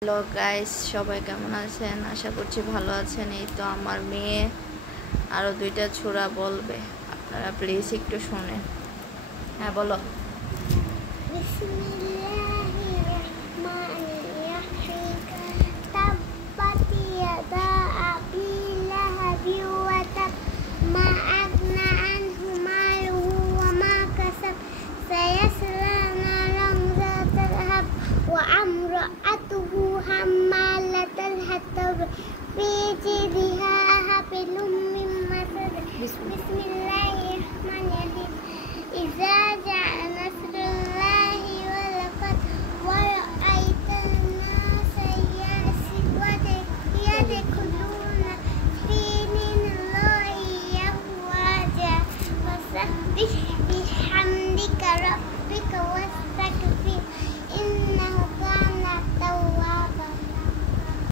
Hello guys, সবাই কেমন আছেন? আশা করছি ভালো আছেন। এই তো আমার মেয়ে আরো দুইটা ছোড়া বলবে, আপনারা প্লিজ একটু শুনেন। হ্যাঁ বলো। وامرأته حمالة الحطب في جيدها حبل من مسد بسم الله الرحمن الرحيم إذا